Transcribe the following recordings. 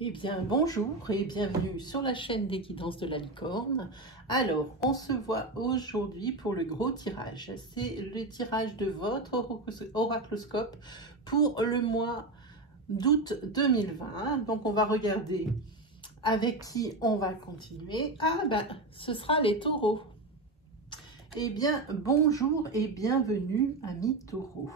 Eh bien, bonjour et bienvenue sur la chaîne des guidances de la licorne. Alors, on se voit aujourd'hui pour le gros tirage. C'est le tirage de votre oracloscope pour le mois d'août 2020. Donc, on va regarder avec qui on va continuer. Ah, ben, ce sera les taureaux. Eh bien, bonjour et bienvenue, amis taureaux.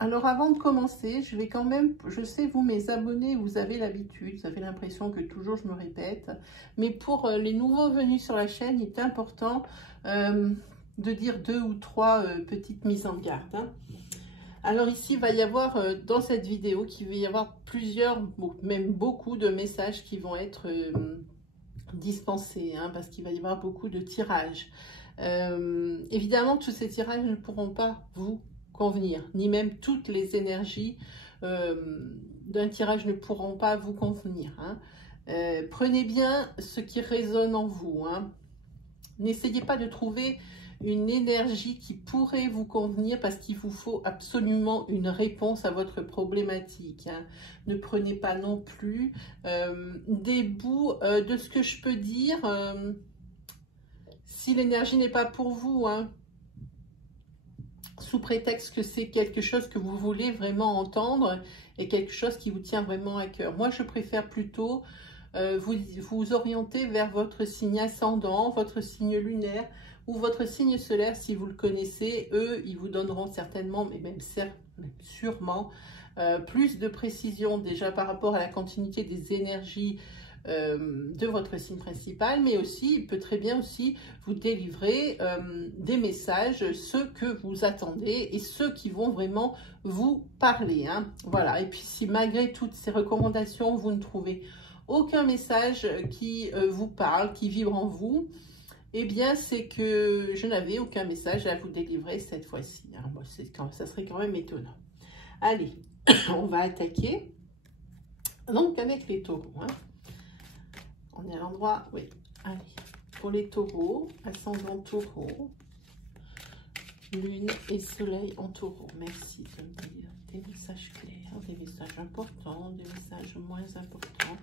Alors avant de commencer, je vais quand même, je sais vous mes abonnés, vous avez l'habitude, vous avez l'impression que toujours je me répète, mais pour les nouveaux venus sur la chaîne, il est important de dire 2 ou 3 petites mises en garde. Hein. Alors ici, il va y avoir dans cette vidéo, qu'il va y avoir plusieurs, même beaucoup de messages qui vont être dispensés, hein, parce qu'il va y avoir beaucoup de tirages. Évidemment, tous ces tirages ne pourront pas vous convenir, ni même toutes les énergies d'un tirage ne pourront pas vous convenir. Hein. Prenez bien ce qui résonne en vous. Hein. N'essayez pas de trouver une énergie qui pourrait vous convenir parce qu'il vous faut absolument une réponse à votre problématique. Hein. Ne prenez pas non plus des bouts de ce que je peux dire si l'énergie n'est pas pour vous. Hein. Sous prétexte que c'est quelque chose que vous voulez vraiment entendre et quelque chose qui vous tient vraiment à cœur. Moi, je préfère plutôt vous orienter vers votre signe ascendant, votre signe lunaire ou votre signe solaire si vous le connaissez. Eux, ils vous donneront certainement, mais même sûrement, plus de précision déjà par rapport à la continuité des énergies de votre signe principal, mais aussi, il peut très bien aussi vous délivrer des messages, ceux que vous attendez et ceux qui vont vraiment vous parler. Hein. Voilà, et puis si malgré toutes ces recommandations, vous ne trouvez aucun message qui vous parle, qui vibre en vous, eh bien, c'est que je n'avais aucun message à vous délivrer cette fois-ci. Hein. Bon, ça serait quand même étonnant. Allez, on va attaquer donc avec les taureaux. Hein. On est à l'endroit, oui. Allez, pour les taureaux, ascendant taureau, lune et soleil en taureau. Merci de me dire des messages clairs, des messages importants, des messages moins importants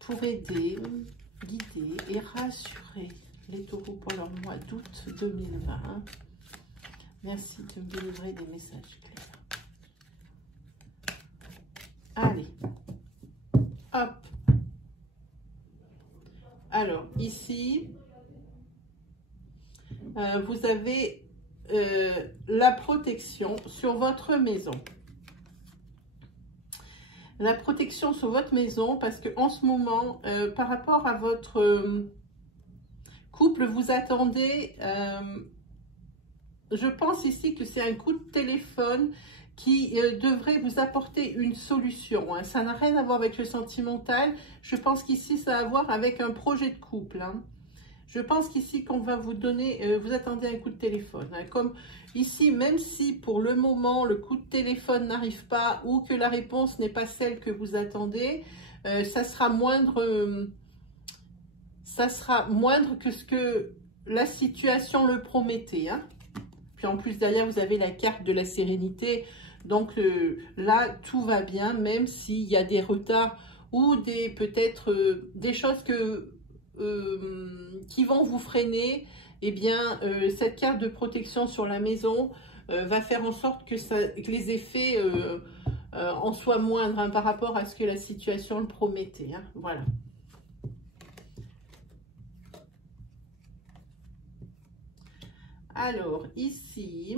pour aider, guider et rassurer les taureaux pour leur mois d'août 2020. Merci de me délivrer des messages clairs. Allez, hop. Alors, ici, vous avez la protection sur votre maison. La protection sur votre maison, parce qu'en ce moment, par rapport à votre couple, vous attendez, je pense ici que c'est un coup de téléphone qui devrait vous apporter une solution. Hein. Ça n'a rien à voir avec le sentimental. Je pense qu'ici, ça a à voir avec un projet de couple. Hein. Je pense qu'ici, qu'on va vous donner, vous attendez un coup de téléphone. Hein. Comme ici, même si pour le moment, le coup de téléphone n'arrive pas ou que la réponse n'est pas celle que vous attendez, ça sera moindre que ce que la situation le promettait. Hein. Puis en plus, derrière, vous avez la carte de la sérénité. Donc là, tout va bien, même s'il y a des retards ou peut-être des choses qui vont vous freiner. Eh bien, cette carte de protection sur la maison va faire en sorte que les effets en soient moindres hein, par rapport à ce que la situation le promettait. Hein. Voilà. Alors, ici,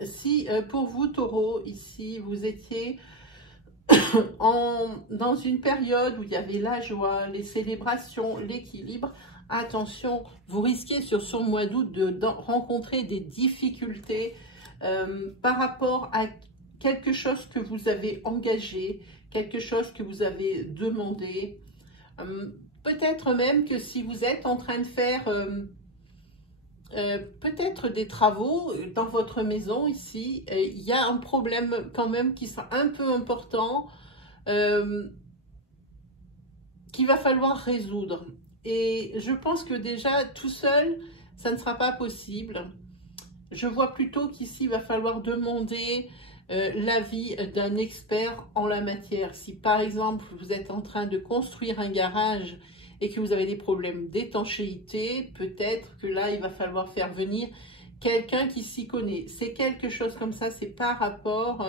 si pour vous, taureau, ici, vous étiez dans une période où il y avait la joie, les célébrations, l'équilibre, attention, vous risquez sur ce mois d'août de rencontrer des difficultés par rapport à quelque chose que vous avez engagé, quelque chose que vous avez demandé. Peut-être même que si vous êtes en train de faire peut-être des travaux dans votre maison ici, il y a un problème quand même qui sera un peu important, qu'il va falloir résoudre. Et je pense que déjà tout seul, ça ne sera pas possible. Je vois plutôt qu'ici, il va falloir demander l'avis d'un expert en la matière. Si par exemple, vous êtes en train de construire un garage et que vous avez des problèmes d'étanchéité, peut-être que là, il va falloir faire venir quelqu'un qui s'y connaît. C'est quelque chose comme ça, c'est par rapport...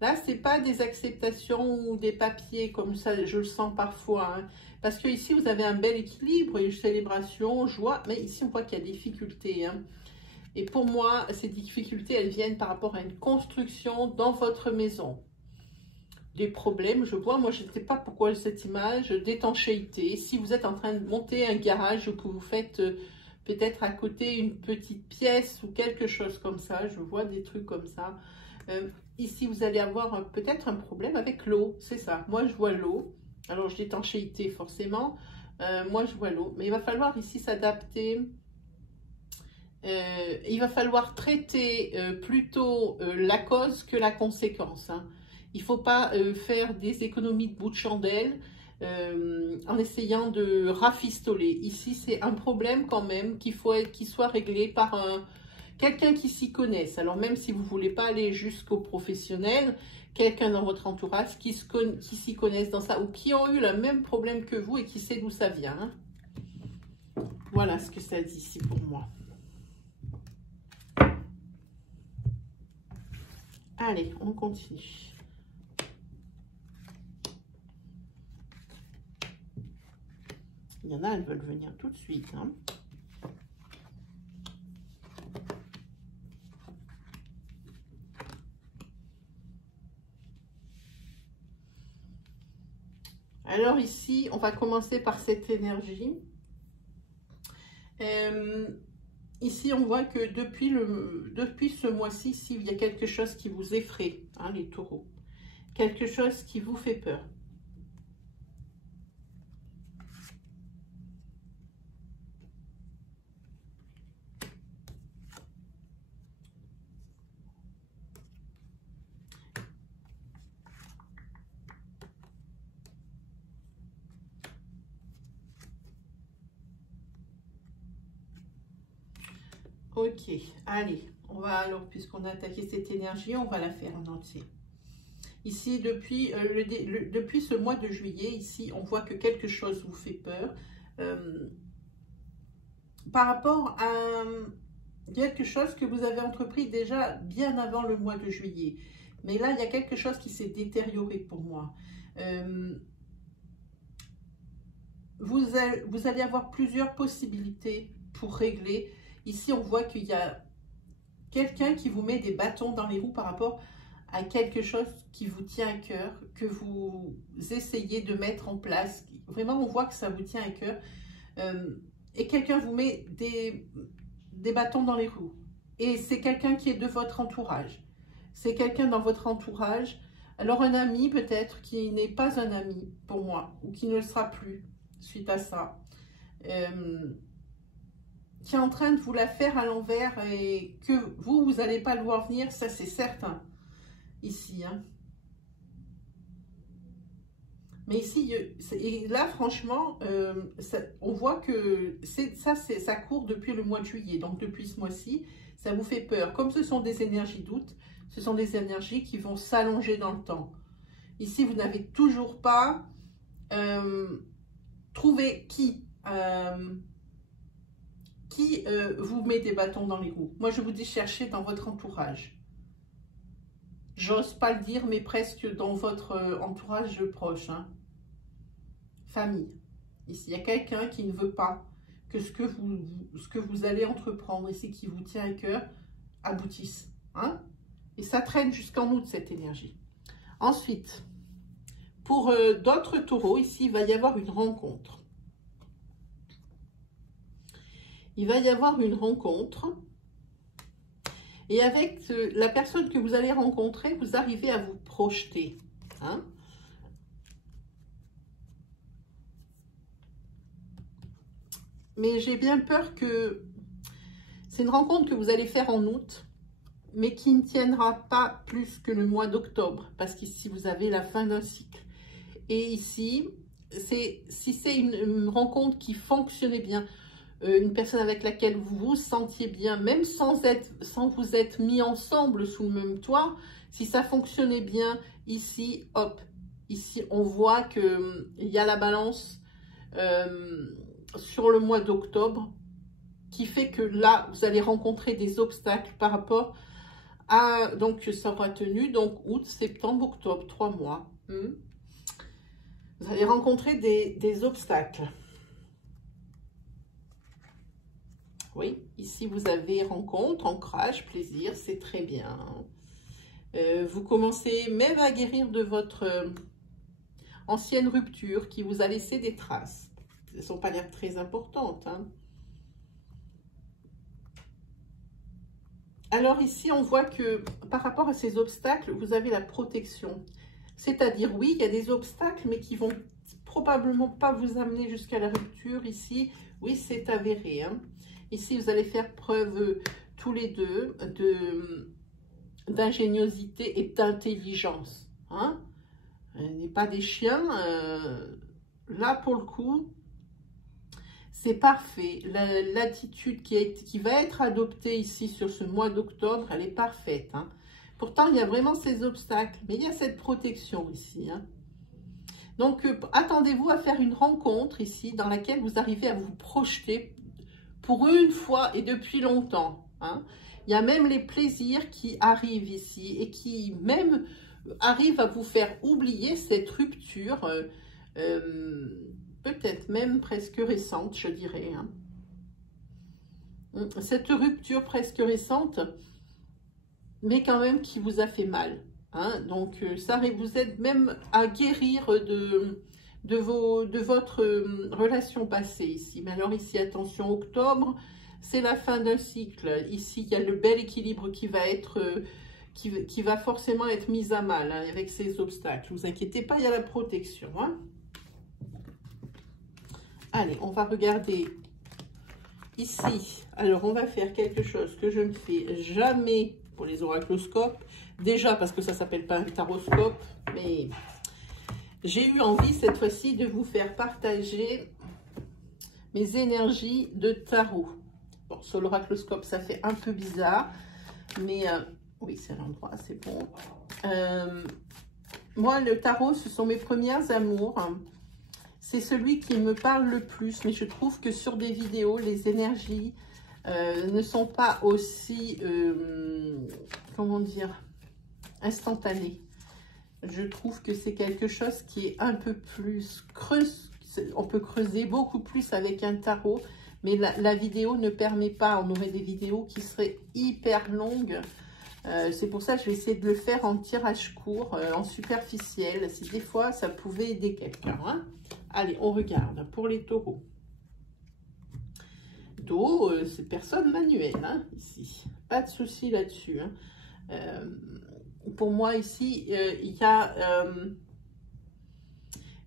là, c'est pas des acceptations ou des papiers comme ça, je le sens parfois. Hein, parce que ici, vous avez un bel équilibre, une célébration, joie. Mais ici, on voit qu'il y a des difficultés. Hein. Et pour moi, ces difficultés, elles viennent par rapport à une construction dans votre maison. Des problèmes, je vois, moi je ne sais pas pourquoi cette image d'étanchéité. Si vous êtes en train de monter un garage ou que vous faites peut-être à côté une petite pièce ou quelque chose comme ça, je vois des trucs comme ça. Ici, vous allez avoir peut-être un problème avec l'eau, c'est ça. Moi, je vois l'eau. Alors, je d'étanchéité forcément. Moi, je vois l'eau. Mais il va falloir ici s'adapter. Il va falloir traiter plutôt la cause que la conséquence. Hein. Il ne faut pas faire des économies de bout de chandelle en essayant de rafistoler. Ici, c'est un problème quand même qu'il soit réglé par quelqu'un qui s'y connaisse. Alors, même si vous ne voulez pas aller jusqu'au professionnel, quelqu'un dans votre entourage qui s'y connaisse dans ça ou qui ont eu le même problème que vous et qui sait d'où ça vient. Hein. Voilà ce que ça dit ici pour moi. Allez, on continue. Il y en a, elles veulent venir tout de suite. Hein. Alors ici, on va commencer par cette énergie. Ici, on voit que depuis ce mois-ci, ici, il y a quelque chose qui vous effraie, hein, les taureaux. Quelque chose qui vous fait peur. Ok, allez, on va alors, puisqu'on a attaqué cette énergie, on va la faire en entier. Ici, depuis ce mois de juillet, ici, on voit que quelque chose vous fait peur. Par rapport à quelque chose que vous avez entrepris déjà bien avant le mois de juillet. Mais là, il y a quelque chose qui s'est détérioré pour moi. Vous allez avoir plusieurs possibilités pour régler. Ici, on voit qu'il y a quelqu'un qui vous met des bâtons dans les roues par rapport à quelque chose qui vous tient à cœur, que vous essayez de mettre en place. Vraiment, on voit que ça vous tient à cœur. Et quelqu'un vous met des bâtons dans les roues. Et c'est quelqu'un qui est de votre entourage. C'est quelqu'un dans votre entourage. Alors, un ami peut-être qui n'est pas un ami pour moi, ou qui ne le sera plus suite à ça. Qui est en train de vous la faire à l'envers et que vous n'allez pas le voir venir, ça c'est certain, ici. Hein. Mais ici, et là franchement, on voit que ça court depuis le mois de juillet, donc depuis ce mois-ci, ça vous fait peur. Comme ce sont des énergies doutes, ce sont des énergies qui vont s'allonger dans le temps. Ici, vous n'avez toujours pas trouvé qui vous met des bâtons dans les roues. Moi, je vous dis, cherchez dans votre entourage. J'ose pas le dire, mais presque dans votre entourage proche. Hein. Famille. Ici, il y a quelqu'un qui ne veut pas que ce que vous allez entreprendre ici, qui vous tient à cœur, aboutisse. Hein. Et ça traîne jusqu'en août, cette énergie. Ensuite, pour d'autres taureaux, ici, il va y avoir une rencontre. Il va y avoir une rencontre et avec la personne que vous allez rencontrer, vous arrivez à vous projeter. Hein? Mais j'ai bien peur que c'est une rencontre que vous allez faire en août, mais qui ne tiendra pas plus que le mois d'octobre, parce qu'ici, vous avez la fin d'un cycle. Et ici, si c'est une rencontre qui fonctionnait bien, une personne avec laquelle vous vous sentiez bien, même sans vous être mis ensemble sous le même toit, si ça fonctionnait bien, ici, hop, ici, on voit qu'il y a la balance sur le mois d'octobre, qui fait que là, vous allez rencontrer des obstacles par rapport à, donc ça aura tenu, donc août, septembre, octobre, 3 mois. Vous allez rencontrer des obstacles. Oui, ici vous avez rencontre, ancrage, plaisir, c'est très bien. Vous commencez même à guérir de votre ancienne rupture qui vous a laissé des traces. Elles ne sont pas l'air très importantes, hein. Alors ici, on voit que par rapport à ces obstacles, vous avez la protection. C'est-à-dire, oui, il y a des obstacles, mais qui vont probablement pas vous amener jusqu'à la rupture. Ici, oui, c'est avéré, hein. Ici, vous allez faire preuve tous les deux d'ingéniosité et d'intelligence, hein. N'est pas des chiens. Là, pour le coup, c'est parfait. L'attitude qui va être adoptée ici sur ce mois d'octobre, elle est parfaite, hein. Pourtant, il y a vraiment ces obstacles, mais il y a cette protection ici, hein. Donc, attendez-vous à faire une rencontre ici dans laquelle vous arrivez à vous projeter pour une fois et depuis longtemps, hein. Il y a même les plaisirs qui arrivent ici et qui même arrivent à vous faire oublier cette rupture, peut-être même presque récente, je dirais, hein. Cette rupture presque récente, mais quand même qui vous a fait mal, hein. Donc, ça vous aide même à guérir de votre relation passée ici. Mais alors ici, attention, octobre, c'est la fin d'un cycle. Ici, il y a le bel équilibre qui va être, qui va forcément être mis à mal, hein, avec ces obstacles. Ne vous inquiétez pas, il y a la protection, hein. Allez, on va regarder ici. Alors, on va faire quelque chose que je ne fais jamais pour les oracloscopes. Déjà parce que ça ne s'appelle pas un taroscope, mais j'ai eu envie cette fois-ci de vous faire partager mes énergies de tarot. Bon, sur l'oracloscope, ça fait un peu bizarre, mais oui, c'est l'endroit, c'est bon. Moi, le tarot, ce sont mes premiers amours. C'est celui qui me parle le plus, mais je trouve que sur des vidéos, les énergies ne sont pas aussi, comment dire, instantanées. Je trouve que c'est quelque chose qui est un peu plus creuse. On peut creuser beaucoup plus avec un tarot, mais la vidéo ne permet pas. On aurait des vidéos qui seraient hyper longues. C'est pour ça que je vais essayer de le faire en tirage court, en superficiel. Si des fois, ça pouvait aider quelqu'un, hein. Allez, on regarde pour les taureaux. Taureau, c'est personne manuelle, hein, ici. Pas de souci là-dessus, hein. Pour moi, ici, il y a...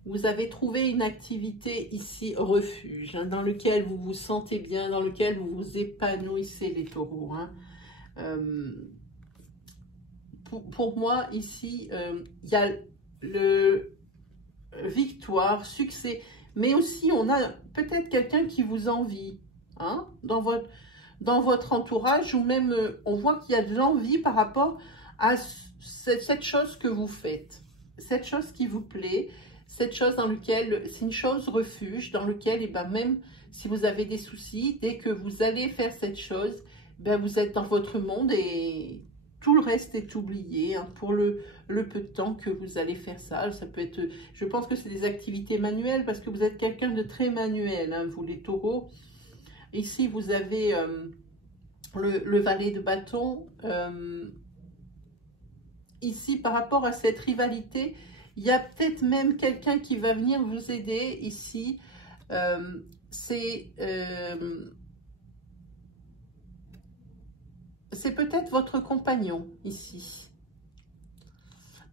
vous avez trouvé une activité ici, refuge, hein, dans lequel vous vous sentez bien, dans lequel vous vous épanouissez, les taureaux, hein. Pour moi, ici, il y a le victoire, succès, mais aussi on a peut-être quelqu'un qui vous envie, hein, dans votre entourage, ou même on voit qu'il y a de l'envie par rapport à cette chose que vous faites, cette chose qui vous plaît, cette chose dans laquelle, c'est une chose refuge, dans lequel, et ben même si vous avez des soucis, dès que vous allez faire cette chose, ben vous êtes dans votre monde et tout le reste est oublié, hein, pour le peu de temps que vous allez faire ça. Ça peut être, je pense que c'est des activités manuelles parce que vous êtes quelqu'un de très manuel, hein, vous les taureaux. Ici, vous avez le valet de bâton. Ici, par rapport à cette rivalité, il y a peut-être même quelqu'un qui va venir vous aider ici. C'est peut-être votre compagnon ici.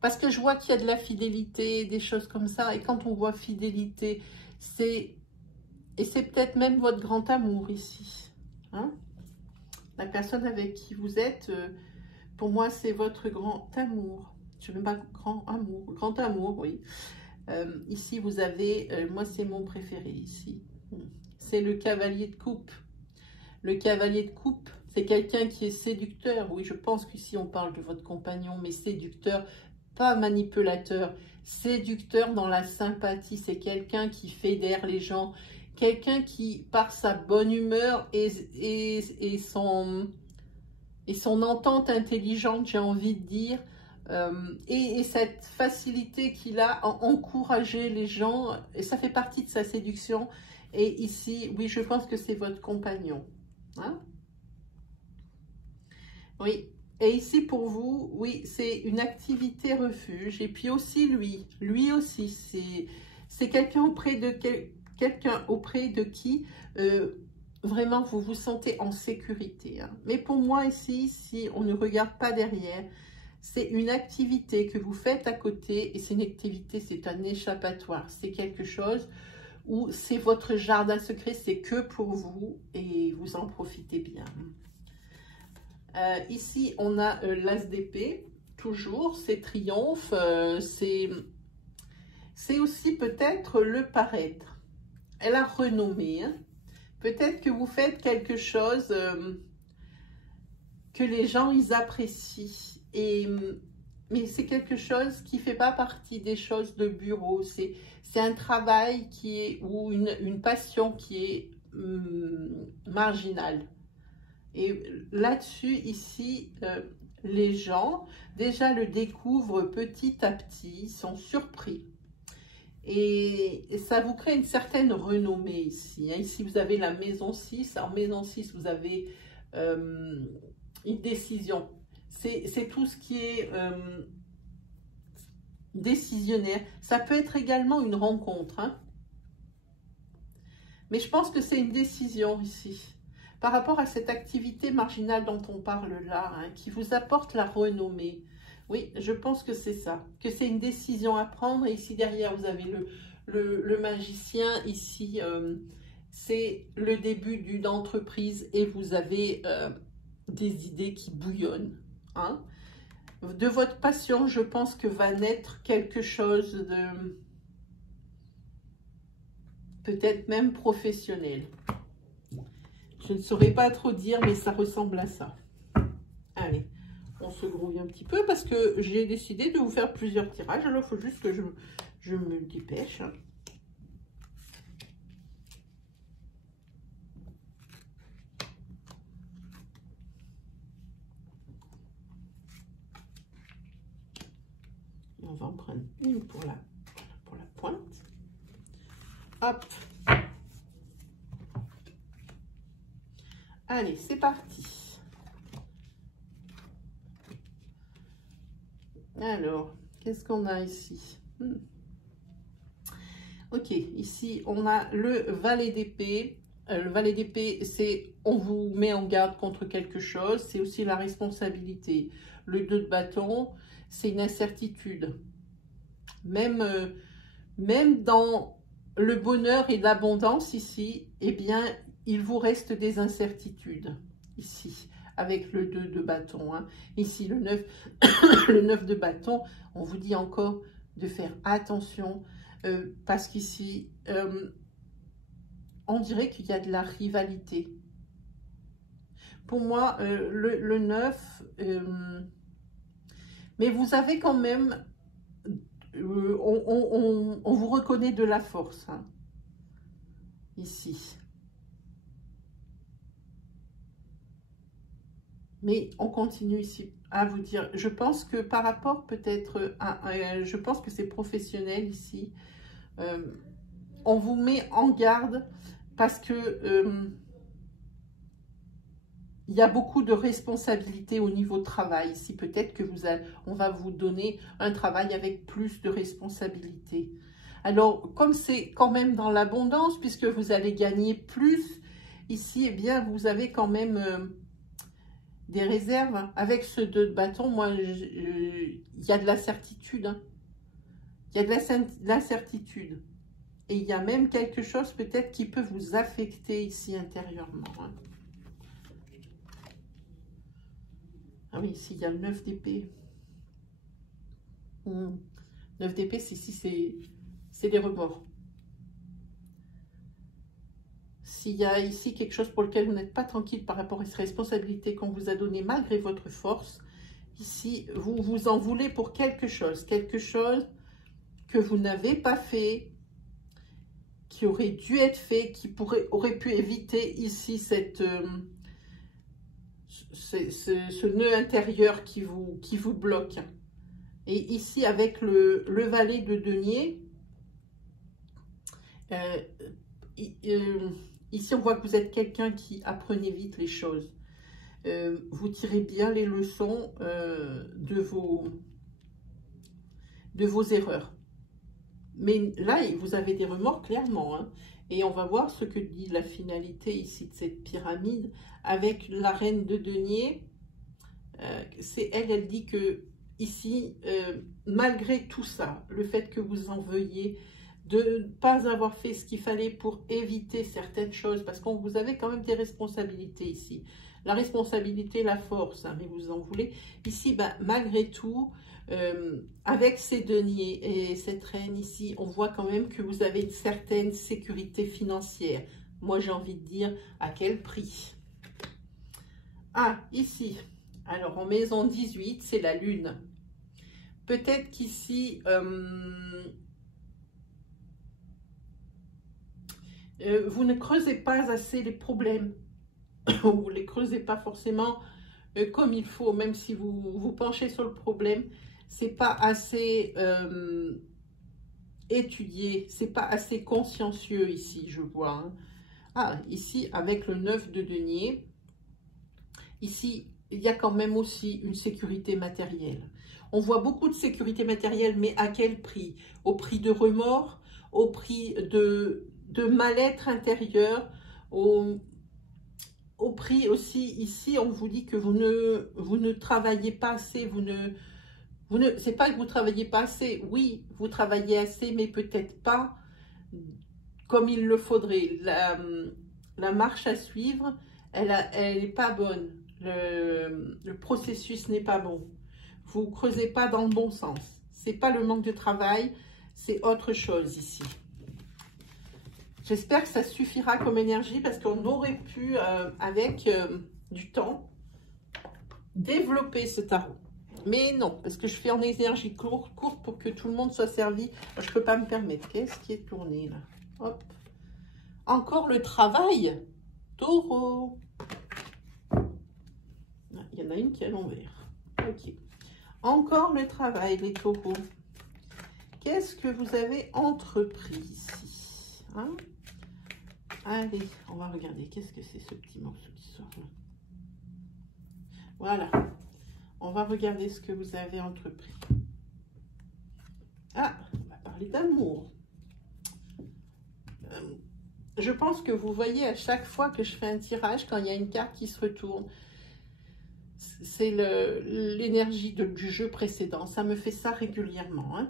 Parce que je vois qu'il y a de la fidélité, des choses comme ça. Et quand on voit fidélité, c'est peut-être même votre grand amour ici, hein? La personne avec qui vous êtes, pour moi, c'est votre grand amour. Je ne veux pas grand amour, oui. Ici, vous avez, moi, c'est mon préféré ici. c'est le cavalier de coupe. Le cavalier de coupe, c'est quelqu'un qui est séducteur. Oui, je pense qu'ici on parle de votre compagnon, mais séducteur, pas manipulateur. Séducteur dans la sympathie, c'est quelqu'un qui fédère les gens. Quelqu'un qui, par sa bonne humeur et son entente intelligente, j'ai envie de dire, et cette facilité qu'il a à encourager les gens, et ça fait partie de sa séduction. Et ici, oui, je pense que c'est votre compagnon. Hein? Oui. Et ici, pour vous, oui, c'est une activité refuge. Et puis aussi, lui aussi, c'est quelqu'un auprès de qui vraiment vous vous sentez en sécurité. Hein. Mais pour moi, ici, si on ne regarde pas derrière, c'est une activité que vous faites à côté, et c'est une activité, c'est un échappatoire. C'est quelque chose où c'est votre jardin secret, c'est que pour vous, et vous en profitez bien. Ici, on a l'as d'épée, toujours, c'est triomphe, c'est aussi peut-être le paraître. Elle a renommé, hein. Peut-être que vous faites quelque chose que les gens, ils apprécient. Mais c'est quelque chose qui ne fait pas partie des choses de bureau. C'est un travail qui est, ou une passion qui est marginale. Et là-dessus, ici, les gens, déjà le découvrent petit à petit, sont surpris. Et ça vous crée une certaine renommée ici. Hein. Ici, vous avez la maison 6. En maison 6, vous avez une décision. C'est tout ce qui est décisionnaire. Ça peut être également une rencontre. Hein. Mais je pense que c'est une décision ici. Par rapport à cette activité marginale dont on parle là, hein, qui vous apporte la renommée. Oui, je pense que c'est ça, que c'est une décision à prendre. Et ici derrière, vous avez le magicien. Ici, c'est le début d'une entreprise et vous avez des idées qui bouillonnent. Hein. De votre passion, je pense que va naître quelque chose de peut-être même professionnel. Je ne saurais pas trop dire, mais ça ressemble à ça. Allez, on se grouille un petit peu parce que j'ai décidé de vous faire plusieurs tirages. Alors, il faut juste que je me dépêche. Et on va en prendre une pour la pointe. Hop. Allez, c'est parti. Alors, qu'est-ce qu'on a ici? Ok, ici, on a le valet d'épée. Le valet d'épée, c'est on vous met en garde contre quelque chose. C'est aussi la responsabilité. Le 2 de bâton, c'est une incertitude. Même dans le bonheur et l'abondance ici, eh bien, il vous reste des incertitudes ici, avec le 2 de bâton. Hein. Ici, le 9, le 9 de bâton, on vous dit encore de faire attention parce qu'ici, on dirait qu'il y a de la rivalité. Pour moi, le 9, mais vous avez quand même, on vous reconnaît de la force, hein, ici. Mais on continue ici à vous dire, je pense que par rapport peut-être je pense que c'est professionnel ici, on vous met en garde parce que il y a beaucoup de responsabilités au niveau de travail. Ici, peut-être que on va vous donner un travail avec plus de responsabilités. Alors, comme c'est quand même dans l'abondance, puisque vous allez gagner plus, ici, eh bien, vous avez quand même des réserves. Avec ce 2 de bâton, moi, il y a de la certitude. Hein. Il y a de l'incertitude. Et il y a même quelque chose peut-être qui peut vous affecter ici intérieurement. Hein. Ah oui, ici, il y a le 9 d'épée. 9 d'épée, ici, c'est des remords. s'il y a ici quelque chose pour lequel vous n'êtes pas tranquille par rapport à ces responsabilités qu'on vous a données malgré votre force, ici, vous vous en voulez pour quelque chose que vous n'avez pas fait, qui aurait dû être fait, qui aurait pu éviter ici ce nœud intérieur qui vous bloque. Et ici, avec le valet de denier, ici, on voit que vous êtes quelqu'un qui apprenez vite les choses. Vous tirez bien les leçons de vos erreurs. Mais là, vous avez des remords, clairement. Hein. Et on va voir ce que dit la finalité ici de cette pyramide avec la reine de denier. C'est elle dit que ici, malgré tout ça, le fait que vous en veuillez de ne pas avoir fait ce qu'il fallait pour éviter certaines choses, parce qu'on vous avez quand même des responsabilités ici. La responsabilité, la force, hein, mais vous en voulez. Ici, malgré tout, avec ces deniers et cette reine ici, on voit quand même que vous avez une certaine sécurité financière. Moi, j'ai envie de dire, à quel prix? Ah, ici, alors en maison 18, c'est la lune. Peut-être qu'ici, vous ne creusez pas assez les problèmes. Vous ne les creusez pas forcément comme il faut, même si vous vous penchez sur le problème. C'est pas assez étudié, c'est pas assez consciencieux ici, je vois. Hein. Ah, ici, avec le 9 de denier, ici, il y a quand même aussi une sécurité matérielle. On voit beaucoup de sécurité matérielle, mais à quel prix? Au prix de remords, au prix de mal-être intérieur, au prix aussi, ici, on vous dit que vous ne travaillez pas assez, c'est pas que vous travaillez pas assez, oui, vous travaillez assez, mais peut-être pas comme il le faudrait. La marche à suivre, elle n'est pas bonne. Le processus n'est pas bon. Vous creusez pas dans le bon sens. C'est pas le manque de travail, c'est autre chose ici. J'espère que ça suffira comme énergie parce qu'on aurait pu, avec du temps, développer ce tarot. Mais non, parce que je fais en énergie courte pour que tout le monde soit servi. Je ne peux pas me permettre. Qu'est-ce qui est tourné là? Hop. Encore le travail. Taureau. Il y en a une qui est à l'envers. Ok. Encore le travail, les taureaux. Qu'est-ce que vous avez entrepris ici, hein? Allez, on va regarder. Qu'est-ce que c'est ce petit morceau qui sort là? Voilà. On va regarder ce que vous avez entrepris. Ah, on va parler d'amour. Je pense que vous voyez à chaque fois que je fais un tirage, quand il y a une carte qui se retourne, c'est l'énergie du jeu précédent. Ça me fait ça régulièrement. Hein.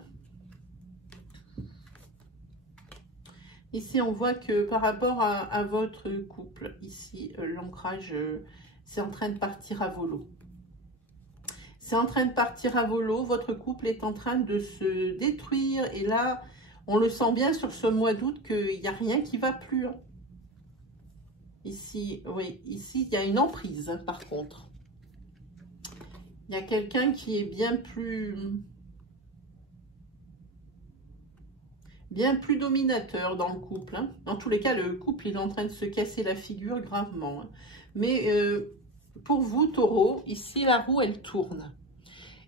Ici, on voit que par rapport à votre couple, ici, l'ancrage, c'est en train de partir à volo. C'est en train de partir à volo. Votre couple est en train de se détruire. Et là, on le sent bien sur ce mois d'août qu'il n'y a rien qui va plus. Hein. Ici, oui, ici, il y a une emprise, hein, par contre. Il y a quelqu'un qui est bien plus dominateur dans le couple. Hein. Dans tous les cas, le couple est en train de se casser la figure gravement. Hein. Mais pour vous, taureau, ici, la roue, elle tourne.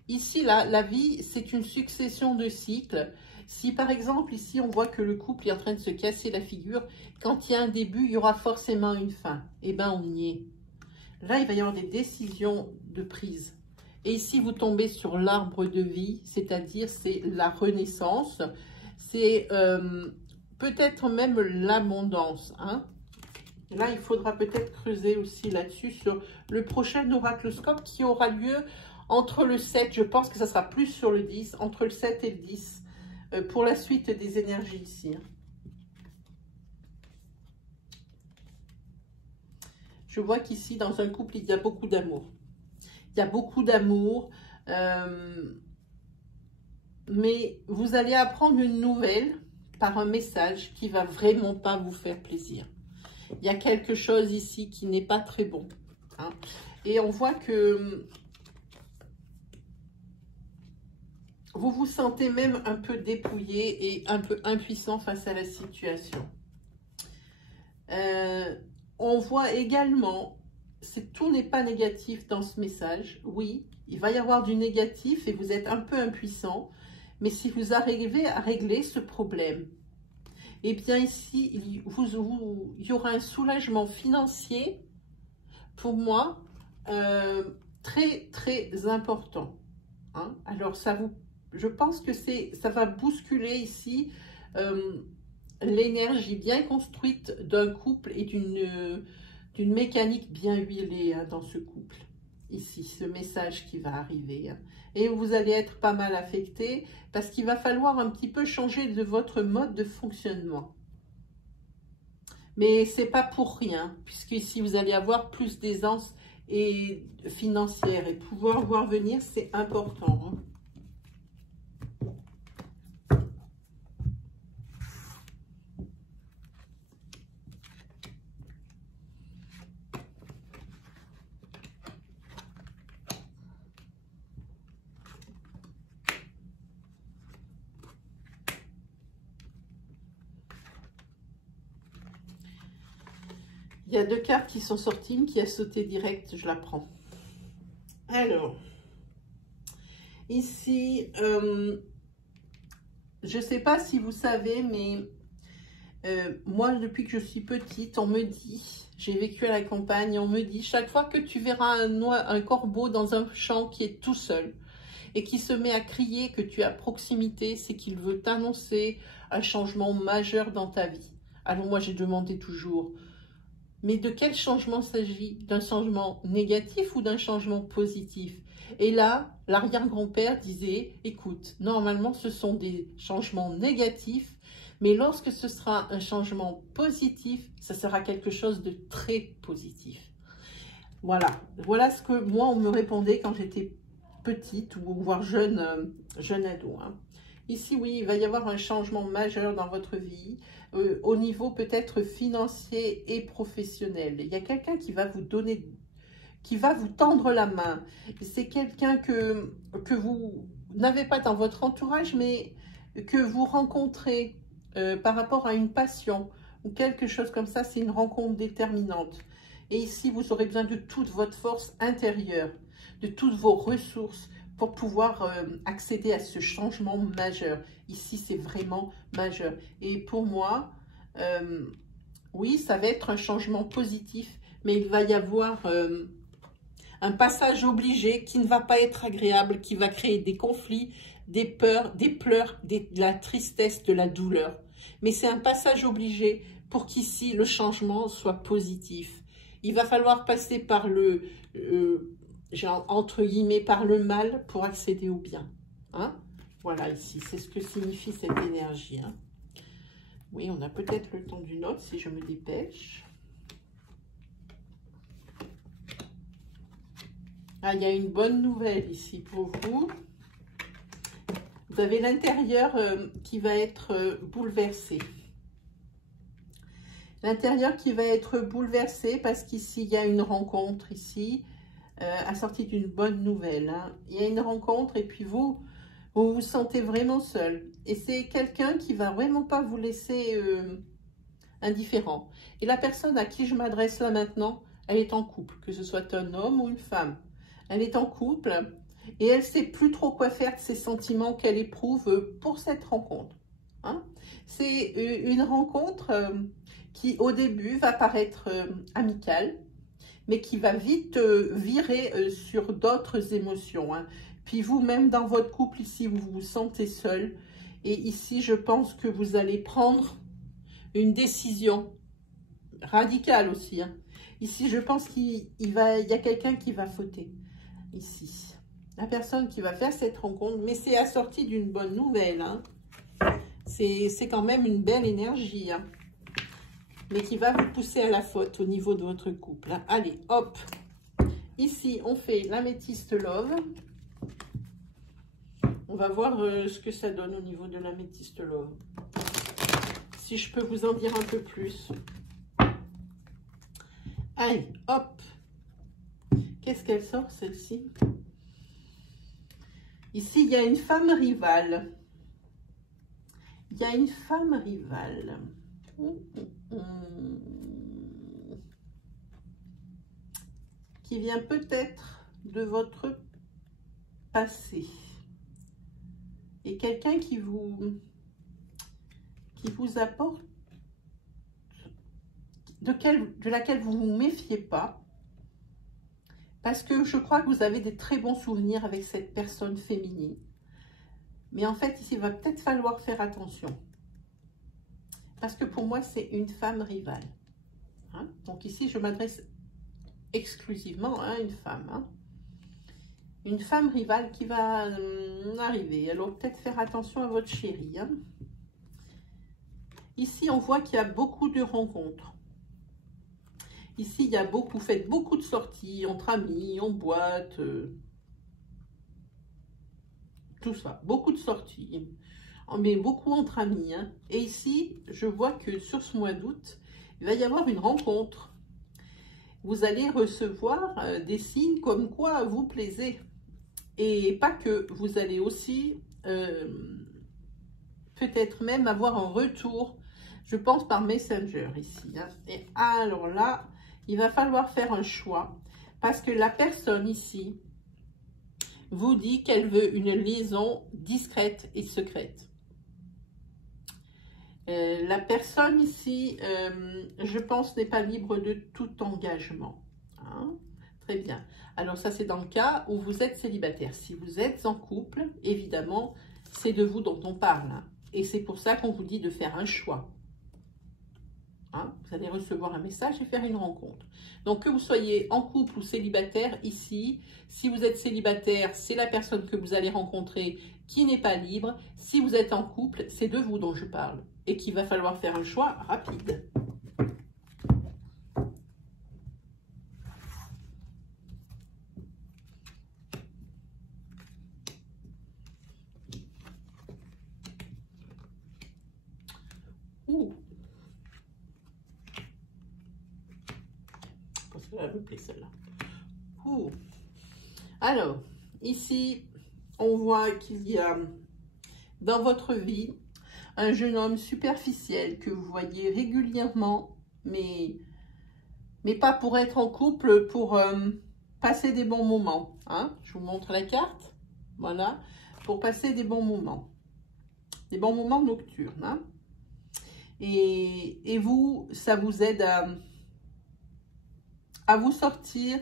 Ici, la vie, c'est une succession de cycles. Si, par exemple, ici, on voit que le couple est en train de se casser la figure, quand il y a un début, il y aura forcément une fin. Eh bien, on y est. Là, il va y avoir des décisions de prise. Et ici, vous tombez sur l'arbre de vie, c'est-à-dire, c'est la renaissance. C'est peut-être même l'abondance. Hein. Là, il faudra peut-être creuser aussi là-dessus sur le prochain oracloscope qui aura lieu entre le 7, je pense que ça sera plus sur le 10, entre le 7 et le 10, pour la suite des énergies ici. Hein. Je vois qu'ici, dans un couple, il y a beaucoup d'amour. Il y a beaucoup d'amour, mais vous allez apprendre une nouvelle par un message qui va vraiment pas vous faire plaisir. Il y a quelque chose ici qui n'est pas très bon. Hein. Et on voit que vous vous sentez même un peu dépouillé et un peu impuissant face à la situation. On voit également, tout n'est pas négatif dans ce message. Oui, il va y avoir du négatif et vous êtes un peu impuissant. Mais si vous arrivez à régler ce problème, eh bien ici, il y aura un soulagement financier, pour moi, très, très important. Hein. Alors, je pense que ça va bousculer ici l'énergie bien construite d'un couple et d'une mécanique bien huilée hein, dans ce couple. Ici, ce message qui va arriver. Hein. Et vous allez être pas mal affecté parce qu'il va falloir un petit peu changer de votre mode de fonctionnement. Mais c'est pas pour rien, puisque ici, vous allez avoir plus d'aisance et financière et pouvoir voir venir, c'est important. Hein. Il y a 2 cartes qui sont sorties, une qui a sauté direct, je la prends. Alors, ici, je ne sais pas si vous savez, mais moi, depuis que je suis petite, on me dit, j'ai vécu à la campagne, on me dit, chaque fois que tu verras un corbeau dans un champ qui est tout seul et qui se met à crier que tu es à proximité, c'est qu'il veut t'annoncer un changement majeur dans ta vie. Alors moi, j'ai demandé toujours... Mais de quel changement s'agit? D'un changement négatif ou d'un changement positif? Et là, l'arrière-grand-père disait, écoute, normalement ce sont des changements négatifs, mais lorsque ce sera un changement positif, ça sera quelque chose de très positif. Voilà, voilà ce que moi on me répondait quand j'étais petite ou voire jeune ado. Hein. Ici, oui, il va y avoir un changement majeur dans votre vie. Au niveau peut-être financier et professionnel. Il y a quelqu'un qui va vous donner, qui va vous tendre la main. C'est quelqu'un que vous n'avez pas dans votre entourage, mais que vous rencontrez par rapport à une passion ou quelque chose comme ça. C'est une rencontre déterminante. Et ici, vous aurez besoin de toute votre force intérieure, de toutes vos ressources pour pouvoir accéder à ce changement majeur. Ici, c'est vraiment majeur. Et pour moi, oui, ça va être un changement positif, mais il va y avoir un passage obligé qui ne va pas être agréable, qui va créer des conflits, des peurs, des pleurs, de la tristesse, de la douleur. Mais c'est un passage obligé pour qu'ici, le changement soit positif. Il va falloir passer par entre guillemets, par le mal pour accéder au bien. Hein? Voilà, ici, c'est ce que signifie cette énergie. Hein? Oui, on a peut-être le temps d'une autre si je me dépêche. Ah, il y a une bonne nouvelle ici pour vous. Vous avez l'intérieur qui va être bouleversé. L'intérieur qui va être bouleversé parce qu'ici, il y a une rencontre ici, assortie d'une bonne nouvelle. Hein. Il y a une rencontre et puis vous vous sentez vraiment seul. Et c'est quelqu'un qui va vraiment pas vous laisser indifférent. Et la personne à qui je m'adresse là maintenant, elle est en couple, que ce soit un homme ou une femme. Elle est en couple et elle ne sait plus trop quoi faire de ces sentiments qu'elle éprouve pour cette rencontre. Hein. C'est une rencontre qui au début va paraître amicale, mais qui va vite virer sur d'autres émotions. Hein. Puis vous-même dans votre couple ici, vous vous sentez seul. Et ici, je pense que vous allez prendre une décision radicale aussi. Hein. Ici, je pense qu'il y a quelqu'un qui va fauter. Ici, la personne qui va faire cette rencontre, mais c'est assorti d'une bonne nouvelle. Hein. C'est quand même une belle énergie. Hein. Mais qui va vous pousser à la faute au niveau de votre couple. Hein. Allez, hop. Ici, on fait l'améthyste love. On va voir ce que ça donne au niveau de l'améthyste love. Si je peux vous en dire un peu plus. Allez, hop. Qu'est-ce qu'elle sort, celle-ci? Ici, il y a une femme rivale. Il y a une femme rivale. Qui vient peut-être de votre passé. Et quelqu'un qui vous apporte, de laquelle vous ne vous méfiez pas. Parce que je crois que vous avez des très bons souvenirs avec cette personne féminine. Mais en fait, ici, il va peut-être falloir faire attention. Parce que pour moi, c'est une femme rivale. Hein? Donc ici, je m'adresse exclusivement à une femme. Hein? Une femme rivale qui va arriver. Alors, peut-être faire attention à votre chérie. Hein? Ici, on voit qu'il y a beaucoup de rencontres. Ici, il y a beaucoup, faites beaucoup de sorties entre amis, en boîte, tout ça. Beaucoup de sorties, mais beaucoup entre amis. Hein. Et ici, je vois que sur ce mois d'août, il va y avoir une rencontre. Vous allez recevoir des signes comme quoi vous plaisez. Et pas que, vous allez aussi peut-être même avoir un retour, je pense par Messenger ici. Hein. Et alors là, il va falloir faire un choix parce que la personne ici vous dit qu'elle veut une liaison discrète et secrète. La personne ici, je pense, n'est pas libre de tout engagement. Hein? Très bien. Alors ça, c'est dans le cas où vous êtes célibataire. Si vous êtes en couple, évidemment, c'est de vous dont on parle. Hein? Et c'est pour ça qu'on vous dit de faire un choix. Hein, vous allez recevoir un message et faire une rencontre. Donc, que vous soyez en couple ou célibataire, ici, si vous êtes célibataire, c'est la personne que vous allez rencontrer qui n'est pas libre. Si vous êtes en couple, c'est de vous dont je parle et qu'il va falloir faire un choix rapide. Ouh. Elle me plaît celle-là. Alors, ici, on voit qu'il y a dans votre vie un jeune homme superficiel que vous voyez régulièrement, mais pas pour être en couple, pour passer des bons moments. Hein? Je vous montre la carte. Voilà, pour passer des bons moments. Des bons moments nocturnes. Hein? Et vous, ça vous aide à vous sortir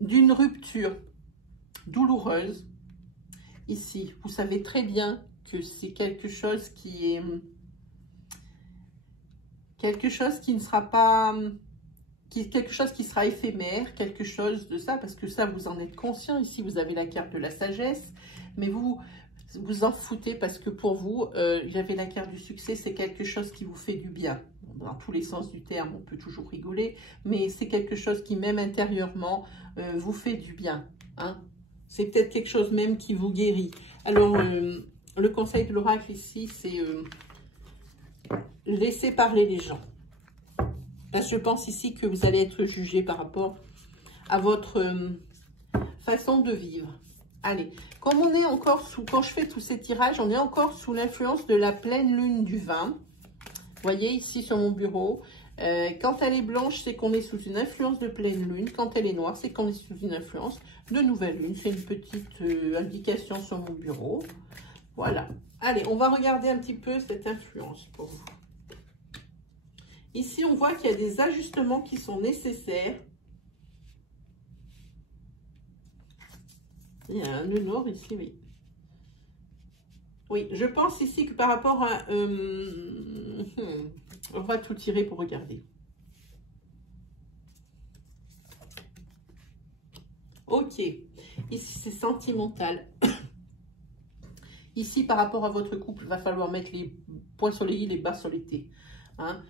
d'une rupture douloureuse. Ici, vous savez très bien que c'est quelque chose qui est ne sera pas, quelque chose qui sera éphémère, quelque chose de ça, parce que ça, vous en êtes conscient. Ici, vous avez la carte de la sagesse, mais vous en foutez parce que pour vous, j'avais la carte du succès, c'est quelque chose qui vous fait du bien. Dans tous les sens du terme, on peut toujours rigoler, mais c'est quelque chose qui, même intérieurement, vous fait du bien. Hein? C'est peut-être quelque chose même qui vous guérit. Alors, le conseil de l'oracle ici, c'est laisser parler les gens. Parce que je pense ici que vous allez être jugé par rapport à votre façon de vivre. Allez, comme on est encore sous, quand je fais tous ces tirages, on est encore sous l'influence de la pleine lune du 20. Vous voyez ici sur mon bureau, quand elle est blanche, c'est qu'on est sous une influence de pleine lune. Quand elle est noire, c'est qu'on est sous une influence de nouvelle lune. C'est une petite indication sur mon bureau. Voilà. Allez, on va regarder un petit peu cette influence pour vous. Ici, on voit qu'il y a des ajustements qui sont nécessaires. Il y a un nœud nord ici, oui. Oui, je pense ici que par rapport à... on va tout tirer pour regarder. Ok. Ici, c'est sentimental. Ici, par rapport à votre couple, il va falloir mettre les points sur les i, les bas sur les t. Hein?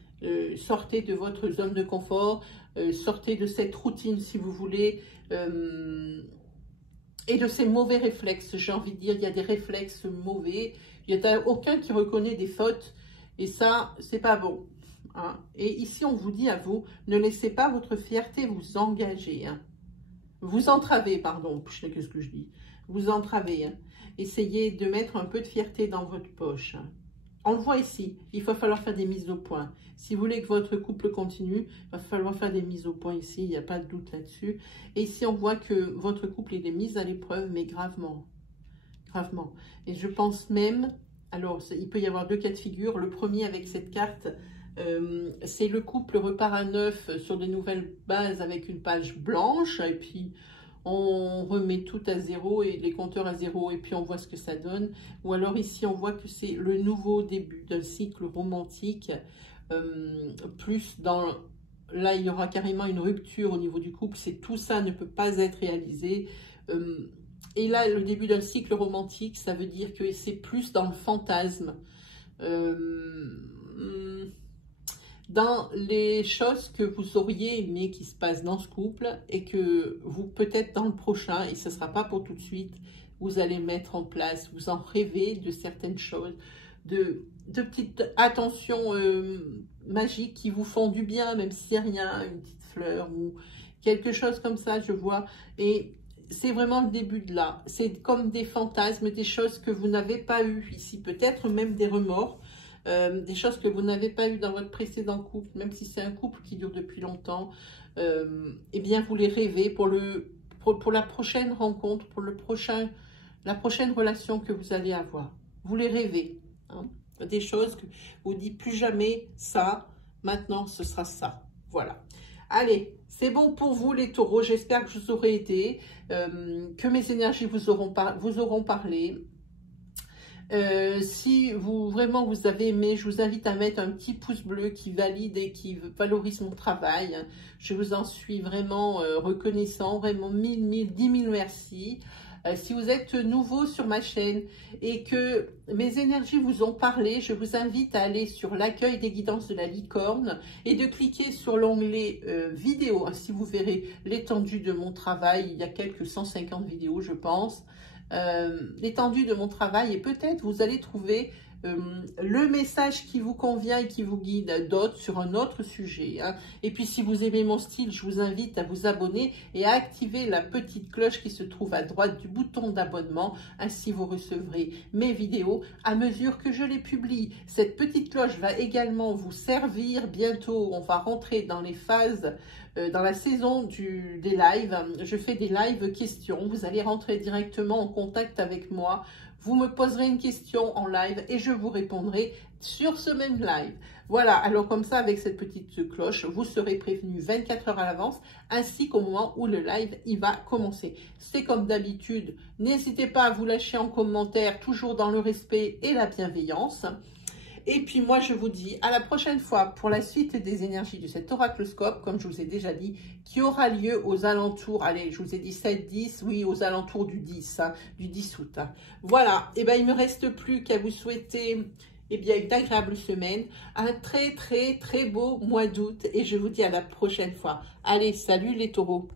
Sortez de votre zone de confort. Sortez de cette routine, si vous voulez. Et de ces mauvais réflexes, j'ai envie de dire, il y a des réflexes mauvais. Il n'y a aucun qui reconnaît des fautes. Et ça, c'est pas bon. Hein. Et ici, on vous dit à vous, ne laissez pas votre fierté vous engager. Hein. Vous entraver, pardon, je sais ce que je dis. Vous entraver. Hein. Essayez de mettre un peu de fierté dans votre poche. Hein. On le voit ici, il va falloir faire des mises au point. Si vous voulez que votre couple continue, il va falloir faire des mises au point ici, il n'y a pas de doute là-dessus. Et ici, on voit que votre couple, il est mis à l'épreuve, mais gravement. Gravement. Et je pense même, alors, il peut y avoir deux cas de figure. Le premier, avec cette carte, c'est le couple repart à neuf sur de nouvelles bases avec une page blanche. Et puis, on remet tout à zéro et les compteurs à zéro et puis on voit ce que ça donne. Ou alors ici, on voit que c'est le nouveau début d'un cycle romantique. Plus dans... Là, il y aura carrément une rupture au niveau du couple. C'est tout ça ne peut pas être réalisé. Et là, le début d'un cycle romantique, ça veut dire que c'est plus dans le fantasme. Dans les choses que vous auriez aimé qui se passent dans ce couple et que vous, peut-être dans le prochain, et ce ne sera pas pour tout de suite, vous allez mettre en place, vous en rêvez de certaines choses, de petites attentions magiques qui vous font du bien, même si c'est rien, une petite fleur ou quelque chose comme ça, je vois. Et c'est vraiment le début de là. C'est comme des fantasmes, des choses que vous n'avez pas eues ici, peut-être même des remords. Des choses que vous n'avez pas eues dans votre précédent couple, même si c'est un couple qui dure depuis longtemps, eh bien vous les rêvez pour la prochaine rencontre, pour la prochaine relation que vous allez avoir. Vous les rêvez. Hein, des choses que vous dites plus jamais ça, maintenant ce sera ça. Voilà. Allez, c'est bon pour vous les taureaux, j'espère que je vous aurai aidé, que mes énergies vous auront parlé. Si vraiment vous avez aimé, je vous invite à mettre un petit pouce bleu qui valide et qui valorise mon travail. Je vous en suis vraiment reconnaissant, vraiment 1000, 10 000 merci. Si vous êtes nouveau sur ma chaîne et que mes énergies vous ont parlé, je vous invite à aller sur l'accueil des guidances de la licorne et de cliquer sur l'onglet vidéo. Si vous verrez l'étendue de mon travail, il y a quelques 150 vidéos je pense. L'étendue de mon travail et peut-être vous allez trouver le message qui vous convient et qui vous guide, d'autres sur un autre sujet. Hein. Et puis si vous aimez mon style, je vous invite à vous abonner et à activer la petite cloche qui se trouve à droite du bouton d'abonnement. Ainsi vous recevrez mes vidéos à mesure que je les publie. Cette petite cloche va également vous servir. Bientôt, on va rentrer dans les phases dans la saison des lives. Je fais des lives questions. Vous allez rentrer directement en contact avec moi. Vous me poserez une question en live et je vous répondrai sur ce même live. Voilà, alors comme ça, avec cette petite cloche, vous serez prévenu 24 heures à l'avance, ainsi qu'au moment où le live il va commencer. C'est comme d'habitude, n'hésitez pas à vous lâcher en commentaire, toujours dans le respect et la bienveillance. Et puis moi, je vous dis à la prochaine fois pour la suite des énergies de cet oracloscope, comme je vous ai déjà dit, qui aura lieu aux alentours, allez, je vous ai dit 7-10, oui, aux alentours du 10, hein, du 10 août. Hein. Voilà, et bien il ne me reste plus qu'à vous souhaiter une agréable semaine, un très beau mois d'août, et je vous dis à la prochaine fois. Allez, salut les taureaux!